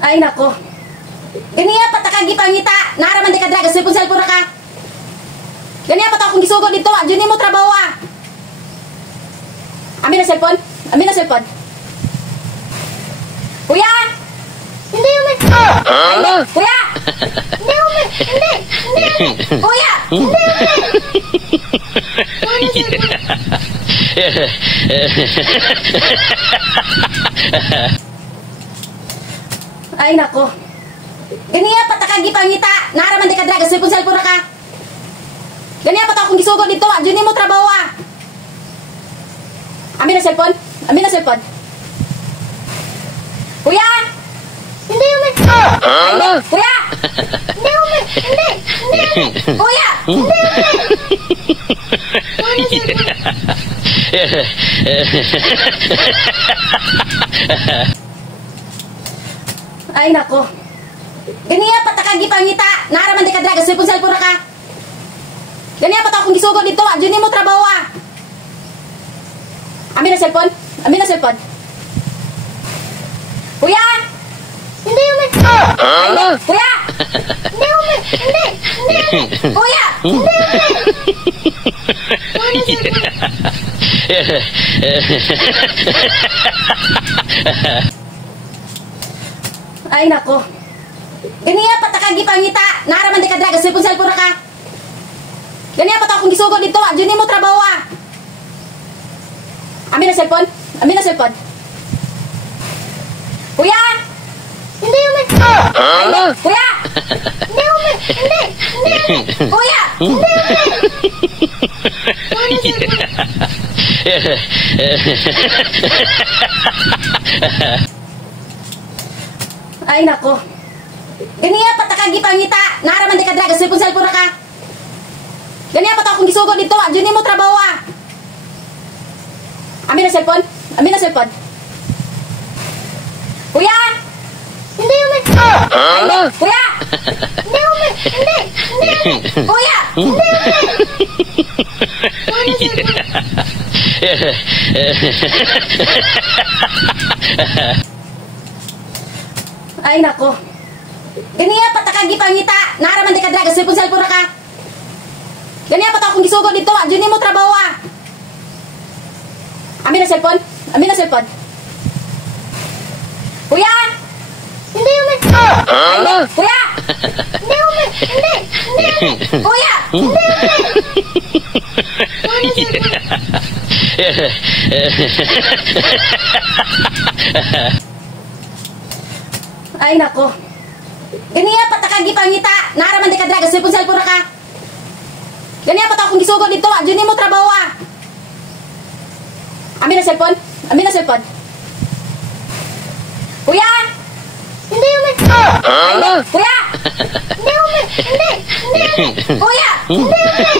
Ay nako. Ganiya patakagi pangita. Naraman di ka draga cellphone ra ka. Ganiya pa akong gisugod dito. Adyo nimo trabaho ah. Amin na cellphone. Amin na cellphone. Kuya! Hindi ulit. Ay, kuya! Hindi ulit. Hindi. Kuya! Hindi ulit. Ay nako. Ganiya patakagi pangita. Naraman di ka draga cellphone ra ka. Ganiya pa akong gisugod dito. Adyo nimo trabaho ah. Amin na cellphone. Amin na cellphone. Kuya! Hindi ulit. Ay, kuya! Hindi ulit. Hindi. Kuya! Hindi ulit. Ay nako. Ganiya patakagi pangita. Naraman di ka draga cellphone ra ka. Ganiya pa akong gisugod dito. Adyo nimo trabaho ah. Amin na cellphone. Amin na cellphone. Kuya! Hindi ulit. Ay, kuya! Hindi ulit. Hindi. Kuya! Hindi ulit. Ay nako. Ganiya patakagi pangita. Naraman di ka draga cellphone ra ka. Ganiya pa akong gisugod dito. Adyo nimo trabaho ah. Amin na cellphone. Amin na cellphone. Kuya! Hindi ulit. Ay, kuya! Hindi ulit. Hindi. Kuya! Hindi ulit. Ay nako. Ganiya patakagi pangita. Naraman di ka draga cellphone ra ka. Ganiya pa akong gisugod dito. Adyo nimo trabaho ah. Amin na cellphone. Amin na cellphone. Kuya! Hindi ulit. Ay, kuya! Hindi ulit. Hindi. Kuya! Hindi ulit. Ay nako. Ganiya patakagi pangita. Naraman di ka draga cellphone ra ka. Ganiya pa akong gisugod dito. Adyo nimo trabaho ah. Amin na cellphone. Amin na cellphone. Kuya! Hindi ulit. Ay, kuya! Hindi ulit. Hindi. Kuya! Hindi ulit. Ay nako. Ganiya patakagi pangita. Naraman di ka draga cellphone ra ka. Ganiya pa akong gisugod dito. Adyo nimo trabaho ah. Amin na cellphone. Amin na cellphone. Kuya! Hindi ulit. Ay, kuya! Hindi ulit. Hindi. Kuya! Hindi ulit.